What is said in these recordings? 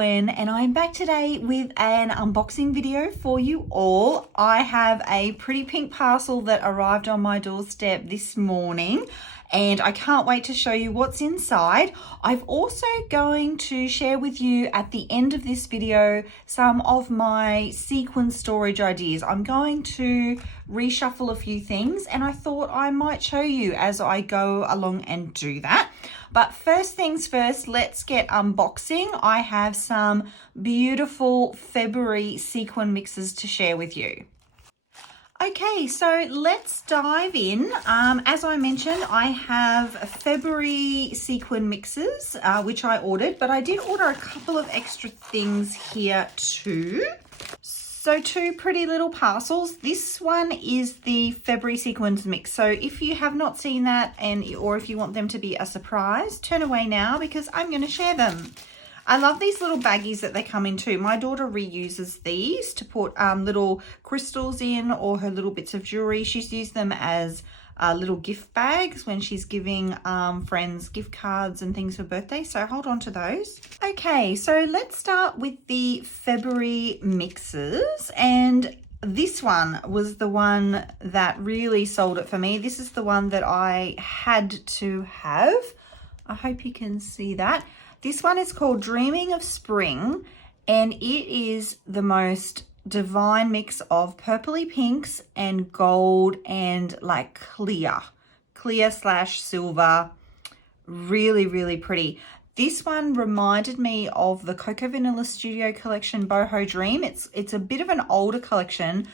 Gwen and I'm back today with an unboxing video for you all. I have a pretty pink parcel that arrived on my doorstep this morning and I can't wait to show you what's inside. I'm also going to share with you at the end of this video some of my sequin storage ideas. I'm going to reshuffle a few things and I thought I might show you as I go along and do that. But first things first, let's get unboxing. I have some beautiful February sequin mixes to share with you. Okay, so let's dive in. As I mentioned, I have February sequin mixes, which I ordered, but I did order a couple of extra things here too. So two pretty little parcels. This one is the February sequins mix. So if you have not seen that or if you want them to be a surprise, turn away now because I'm going to share them. I love these little baggies that they come in too. My daughter reuses these to put little crystals in or her little bits of jewelry. She's used them as little gift bags when she's giving friends gift cards and things for birthday. So hold on to those. Okay, so let's start with the February mixes. And this one was the one that really sold it for me. This is the one that I had to have. I hope you can see that. This one is called Dreaming of Spring, and it is the most divine mix of purpley pinks and gold and like clear / silver. Really, really pretty. This one reminded me of the Coco Vanilla Studio collection Boho Dream. It's a bit of an older collection,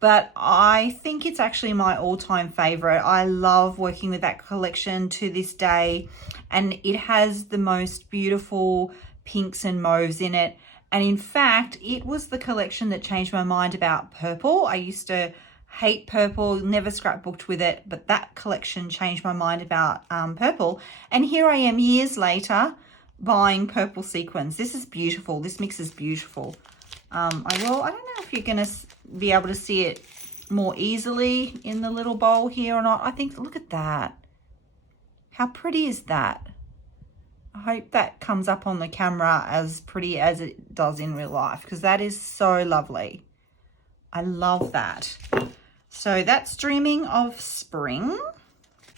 but I think it's actually my all-time favorite. I love working with that collection to this day, and it has the most beautiful pinks and mauves in it. And in fact, it was the collection that changed my mind about purple. I used to hate purple, never scrapbooked with it, but that collection changed my mind about purple. And here I am years later buying purple sequins. This is beautiful. This mix is beautiful. I don't know if you're going to be able to see it more easily in the little bowl here or not. I think, look at that. How pretty is that? I hope that comes up on the camera as pretty as it does in real life, because that is so lovely. I love that. So that's Dreaming of Spring.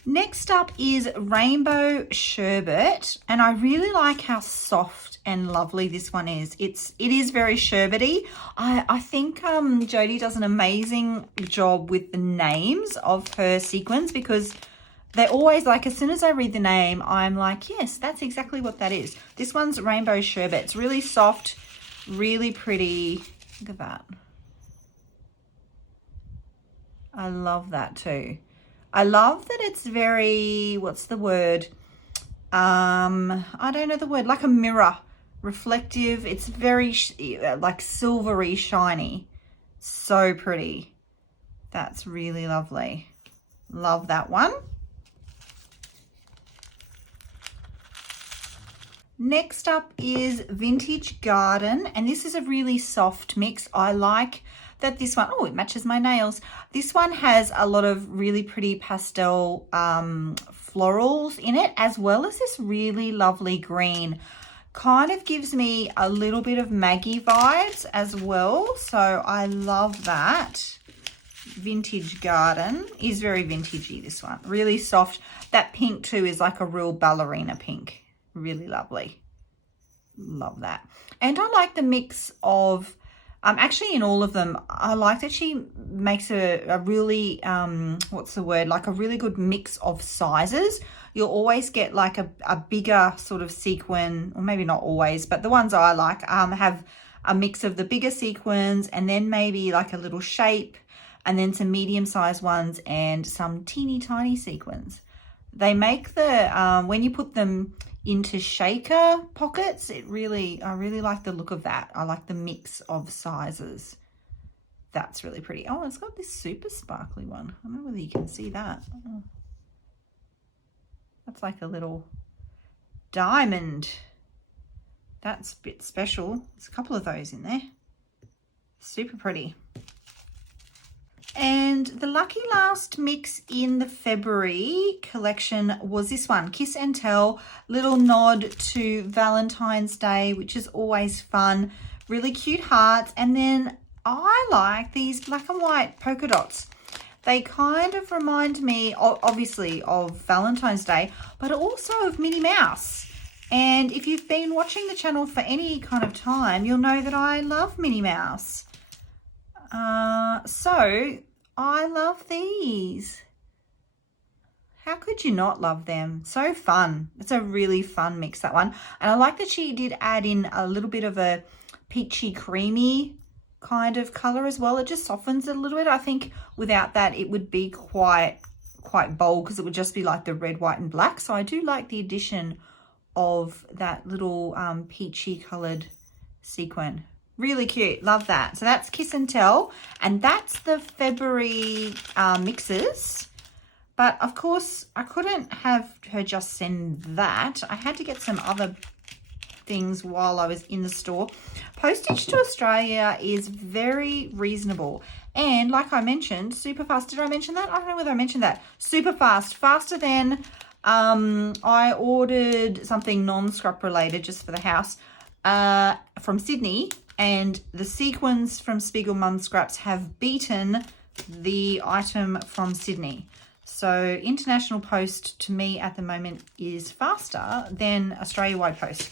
Next up is Rainbow Sherbet, and I really like how soft and lovely this one is. It is very sherbety. I think Jodie does an amazing job with the names of her sequins, because they're always like, as soon as I read the name, I'm like, yes, that's exactly what that is. This one's Rainbow Sherbet. It's really soft, really pretty. Look at that. I love that too. I love that it's very, what's the word? I don't know the word, like a mirror, reflective. It's very like silvery, shiny. So pretty. That's really lovely. Love that one. Next up is Vintage Garden, and this is a really soft mix. I like that this one, oh, it matches my nails. This one has a lot of really pretty pastel florals in it, as well as this really lovely green. Kind of gives me a little bit of Maggie vibes as well, so I love that. Vintage Garden is very vintagey, this one. Really soft. That pink too is like a real ballerina pink. Really lovely. Love that. And I like the mix of, actually in all of them, I like that she makes a really, what's the word? Like a really good mix of sizes. You'll always get like a bigger sort of sequin, or maybe not always, but the ones I like have a mix of the bigger sequins and then maybe like a little shape and then some medium-sized ones and some teeny tiny sequins. They make the, when you put them into shaker pockets, I really like the look of that. I like the mix of sizes. That's really pretty. Oh, it's got this super sparkly one. I don't know whether you can see that. Oh. That's like a little diamond. That's a bit special. There's a couple of those in there. Super pretty. And the lucky last mix in the February collection was this one, Kiss and Tell, little nod to Valentine's Day, which is always fun. Really cute hearts. And then I like these black and white polka dots. They kind of remind me, obviously, of Valentine's Day, but also of Minnie Mouse. And if you've been watching the channel for any kind of time, you'll know that I love Minnie Mouse. So I love these. How could you not love them? So fun. It's a really fun mix, that one. And I like that she did add in a little bit of a peachy creamy kind of color as well. It just softens it a little bit. I think without that it would be quite bold, because it would just be like the red, white and black. So I do like the addition of that little peachy colored sequin. Really cute. Love that. So that's Kiss and Tell, and that's the February mixes. But of course I couldn't have her just send that. I had to get some other things while I was in the store. Postage to Australia is very reasonable, and like I mentioned, super fast. Did I mention that? I don't know whether I mentioned that. Super fast, faster than I ordered something non-scrap related just for the house from Sydney, and the sequins from Spiegelmom Scraps have beaten the item from Sydney. So international post to me at the moment is faster than Australia-wide post.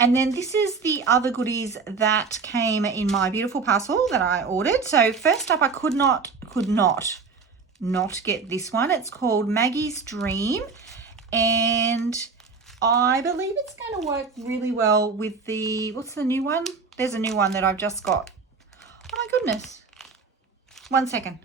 And then this is the other goodies that came in my beautiful parcel that I ordered. So first up, I could not get this one. It's called Maggie's Dream, and I believe it's going to work really well with the, what's the new one? There's a new one that I've just got. Oh my goodness. 1 second.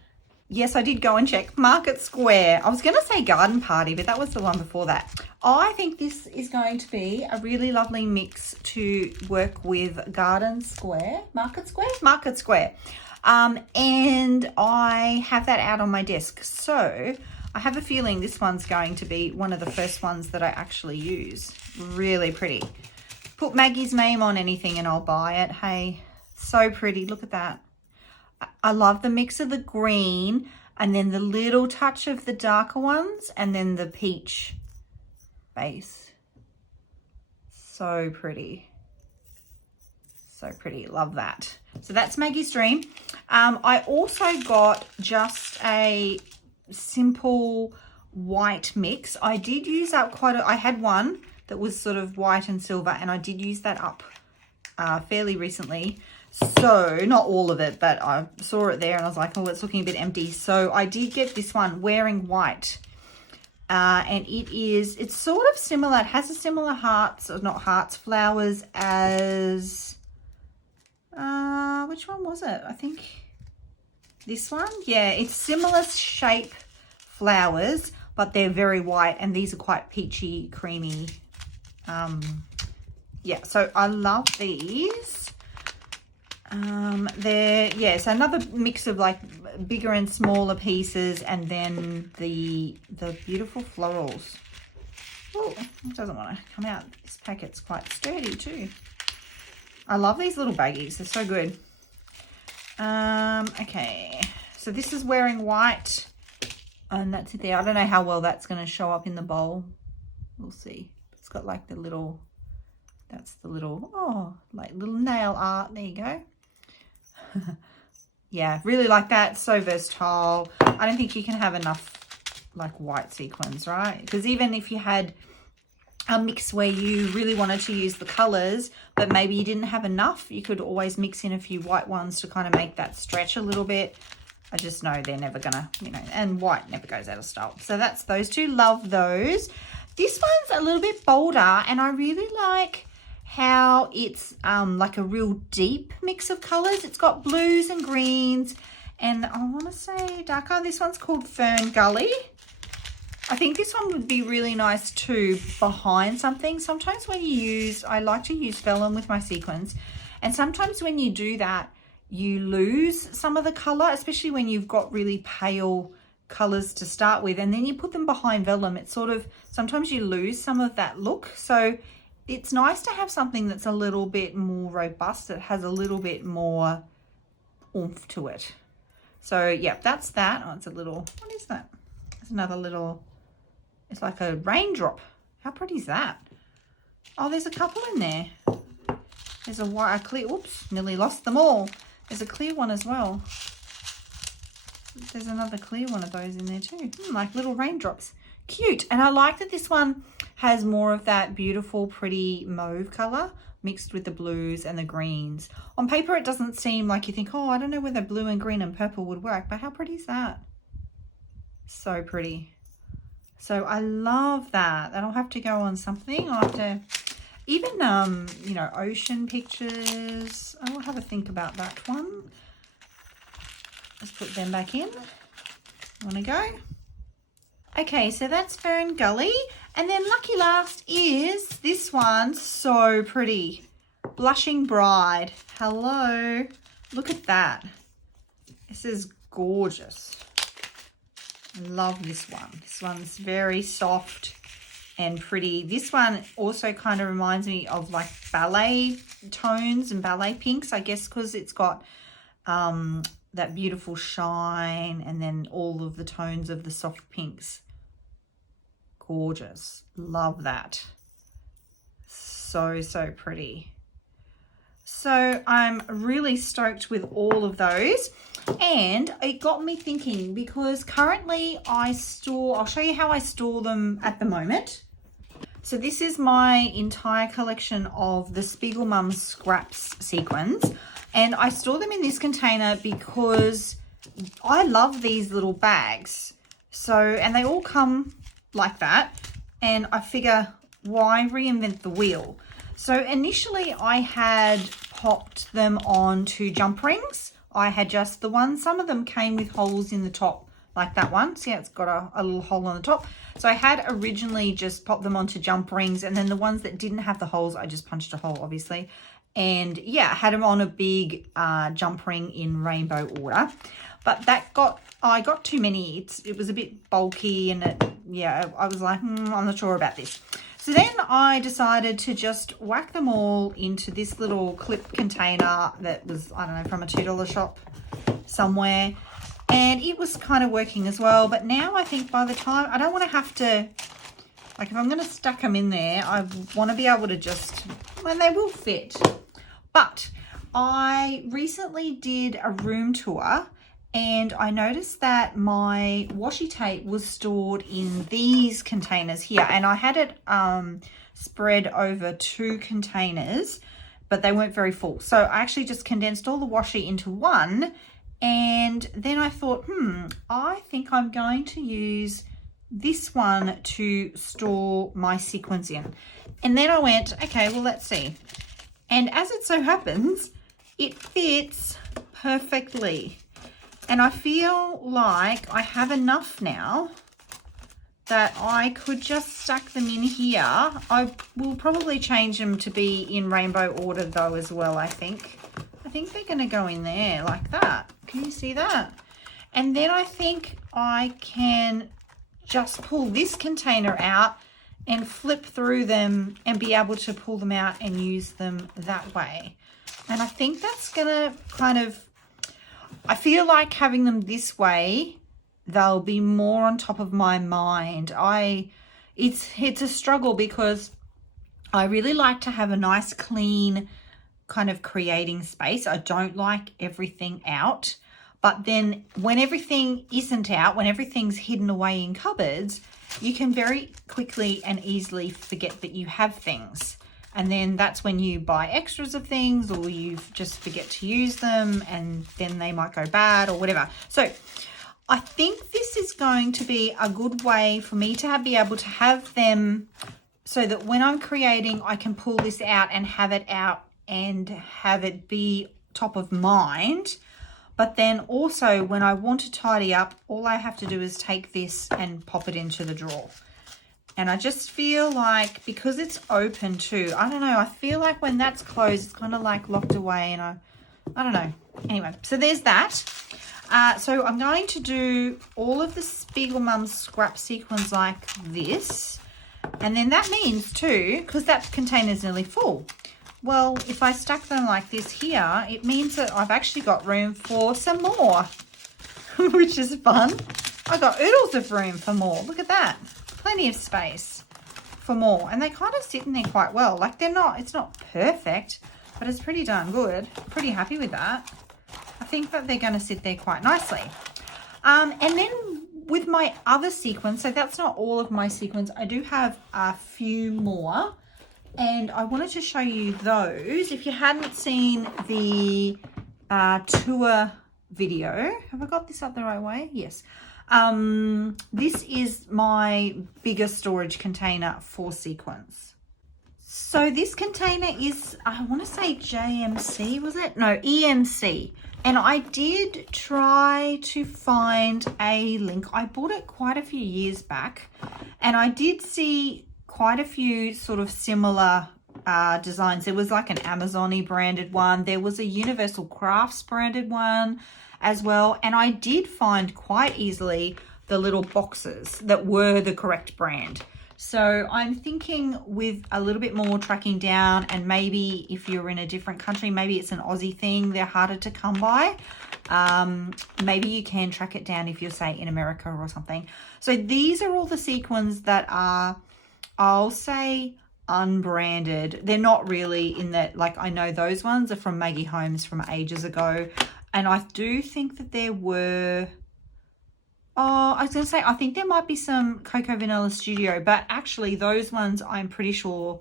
Yes, I did go and check. Market Square. I was going to say Garden Party, but that was the one before that. I think this is going to be a really lovely mix to work with Garden Square. Market Square? Market Square. And I have that out on my desk. So I have a feeling this one's going to be one of the first ones that I actually use. Really pretty. Put Maggie's name on anything and I'll buy it. Hey, so pretty. Look at that. I love the mix of the green and then the little touch of the darker ones and then the peach base. So pretty. So pretty. Love that. So that's Maggie's Dream. I also got just a simple white mix. I did use up I had one that was sort of white and silver, and I did use that up fairly recently. So not all of it, but I saw it there and I was like, oh, it's looking a bit empty. So I did get this one, Wearing White. And it's sort of similar. It has a similar flowers as, which one was it? I think this one. Yeah, it's similar shape flowers, but they're very white, and these are quite peachy, creamy. Yeah, so I love these. So another mix of like bigger and smaller pieces, and then the beautiful florals. Oh, it doesn't want to come out. This packet's quite sturdy too. I love these little baggies. They're so good. Okay, so this is Wearing White, and that's it there. I don't know how well that's going to show up in the bowl. We'll see. It's got like the little, that's the little, oh, like little nail art. There you go. Yeah, really like that. So versatile. I don't think you can have enough like white sequins, right? Because even if you had a mix where you really wanted to use the colors, but maybe you didn't have enough, you could always mix in a few white ones to kind of make that stretch a little bit. I just know they're never gonna, and white never goes out of style. So that's those two. Love those. This one's a little bit bolder, and I really like how it's like a real deep mix of colors. It's got blues and greens, and I want to say darker. This one's called Fern Gully. I think this one would be really nice too behind something. Sometimes when you use, I like to use vellum with my sequins, and sometimes when you do that, you lose some of the color, especially when you've got really pale colors to start with, and then you put them behind vellum. It's sort of, sometimes you lose some of that look. So it's nice to have something that's a little bit more robust, that has a little bit more oomph to it. So yeah, that's that. Oh, it's a little, what is that? It's another little, it's like a raindrop. How pretty is that? Oh, there's a couple in there. There's a white, a clear, oops, nearly lost them all. There's a clear one as well. There's another clear one of those in there too. Like little raindrops. Cute. And I like that this one has more of that beautiful, pretty mauve color mixed with the blues and the greens. On paper, it doesn't seem like you think, oh, I don't know whether blue and green and purple would work, but how pretty is that? So pretty. So I love that. That'll have to go on something. I'll have to, even, you know, ocean pictures. I'll have a think about that one. Let's put them back in. Want to go? Okay, so that's Fern Gully. And then lucky last is this one. So pretty. Blushing Bride. Hello. Look at that. This is gorgeous. I love this one. This one's very soft and pretty. This one also kind of reminds me of like ballet tones and ballet pinks, I guess, because it's got that beautiful shine and then all of the tones of the soft pinks. Gorgeous. Love that. So, so pretty. So I'm really stoked with all of those. And it got me thinking, because currently I'll show you how I store them at the moment. So this is my entire collection of the Spiegelmom Scraps sequins. And I store them in this container because I love these little bags. So, and they all come like that. And I figure, why reinvent the wheel? So initially I had popped them onto jump rings. I had just the one. Some of them came with holes in the top, like that one. See how it's got a little hole on the top? So I had originally just popped them onto jump rings, and then the ones that didn't have the holes, I just punched a hole, obviously. And yeah, I had them on a big jump ring in rainbow order. But I got too many. It was a bit bulky, and yeah, I was like, I'm not sure about this. So then I decided to just whack them all into this little clip container that was, I don't know, from a $2 shop somewhere. And it was kind of working as well. But now I think by the time, I don't want to have to, like if I'm going to stack them in there, I want to be able to just, well, they will fit. But I recently did a room tour, and I noticed that my washi tape was stored in these containers here. And I had it spread over 2 containers, but they weren't very full. So I actually just condensed all the washi into one. And then I thought, I think I'm going to use this one to store my sequins in. And then I went, okay, well, let's see. And as it so happens, it fits perfectly. And I feel like I have enough now that I could just stack them in here. I will probably change them to be in rainbow order though as well, I think. I think they're going to go in there like that. Can you see that? And then I think I can just pull this container out and flip through them and be able to pull them out and use them that way. And I think that's going to kind of, I feel like having them this way, they'll be more on top of my mind. It's a struggle because I really like to have a nice clean kind of creating space. I don't like everything out. But then when everything isn't out, when everything's hidden away in cupboards, you can very quickly and easily forget that you have things. And then that's when you buy extras of things, or you just forget to use them, and then they might go bad or whatever. So I think this is going to be a good way for me to be able to have them so that when I'm creating, I can pull this out and have it out and have it be top of mind. But then also when I want to tidy up, all I have to do is take this and pop it into the drawer. And I just feel like, because it's open too, I don't know, I feel like when that's closed, it's kind of like locked away, and I don't know. Anyway, so there's that. So I'm going to do all of the Spiegelmom Scrap sequins like this. And then that means too, because that container's nearly full. Well, if I stack them like this here, it means that I've actually got room for some more. which is fun. I got oodles of room for more. Look at that. Plenty of space for more. And they kind of sit in there quite well. Like it's not perfect, but it's pretty darn good. Pretty happy with that. I think that they're going to sit there quite nicely. And then with my other sequins, so that's not all of my sequins. I do have a few more. And I wanted to show you those. If you hadn't seen the tour video, have I got this up the right way? Yes. This is my bigger storage container for sequins. So this container is, I want to say JMC, was it? No, EMC. And I did try to find a link. I bought it quite a few years back, and I did see quite a few sort of similar designs. There was like an Amazon-y branded one. There was a Universal Crafts branded one as well. And I did find quite easily the little boxes that were the correct brand. So I'm thinking with a little bit more tracking down, and maybe if you're in a different country, maybe it's an Aussie thing, they're harder to come by. Maybe you can track it down if you're, say, in America or something. So these are all the sequins that are, I'll say, unbranded. They're not really in that, like, I know those ones are from Maggie Holmes from ages ago. And I do think that there were, I was going to say, I think there might be some Cocoa Vanilla Studio, but actually those ones I'm pretty sure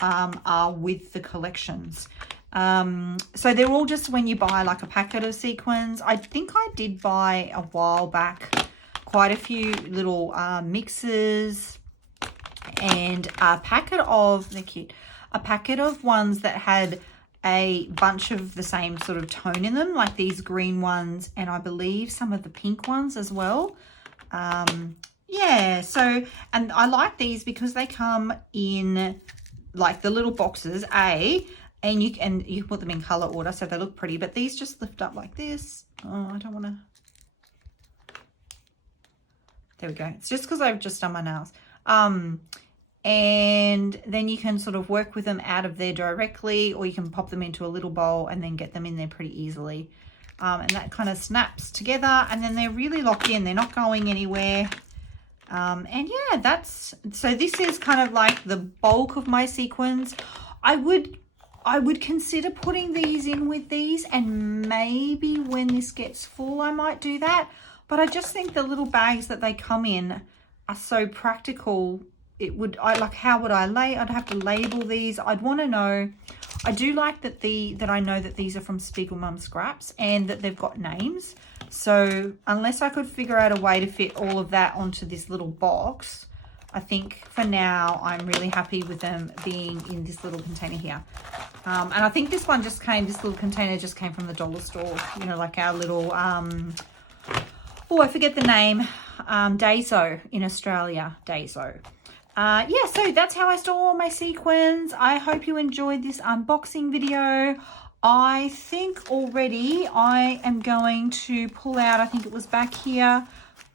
are with the collections. So they're all just when you buy like a packet of sequins. I think I did buy a while back quite a few little mixes, and a packet of, they're cute, a packet of ones that had a bunch of the same sort of tone in them, like these green ones, and I believe some of the pink ones as well. Yeah, so, and I like these because they come in like the little boxes, and you can put them in color order, so they look pretty, but these just lift up like this. Oh, I don't want to. There we go. It's just because I've just done my nails. And then you can sort of work with them out of there directly, or you can pop them into a little bowl and then get them in there pretty easily. And that kind of snaps together, and then they're really locked in. They're not going anywhere. And yeah, so this is kind of like the bulk of my sequins. I would consider putting these in with these, and maybe when this gets full, I might do that. But I just think the little bags that they come in are so practical. How would I'd have to label these. I'd want to know. I do like that I know that these are from Spiegelmom Scraps and that they've got names. So unless I could figure out a way to fit all of that onto this little box, I think for now I'm really happy with them being in this little container here. And I think this little container just came from the dollar store, you know, like our little, I forget the name, Daiso in Australia, Daiso. Yeah, so that's how I store all my sequins. I hope you enjoyed this unboxing video. I think already I am going to pull out, I think it was back here,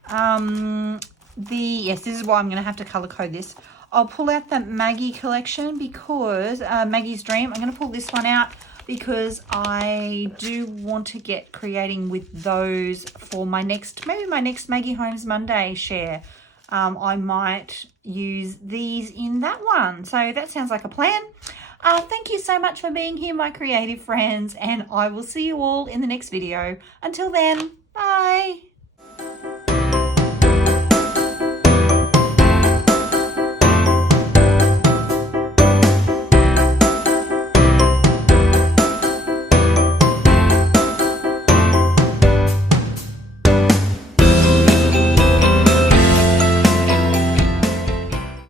yes, this is why I'm going to have to color code this. I'll pull out the Maggie collection because, Maggie's Dream, I'm going to pull this one out because I do want to get creating with those for maybe my next Maggie Holmes Monday share. I might use these in that one. So that sounds like a plan. Thank you so much for being here, my creative friends, and I will see you all in the next video. Until then, bye.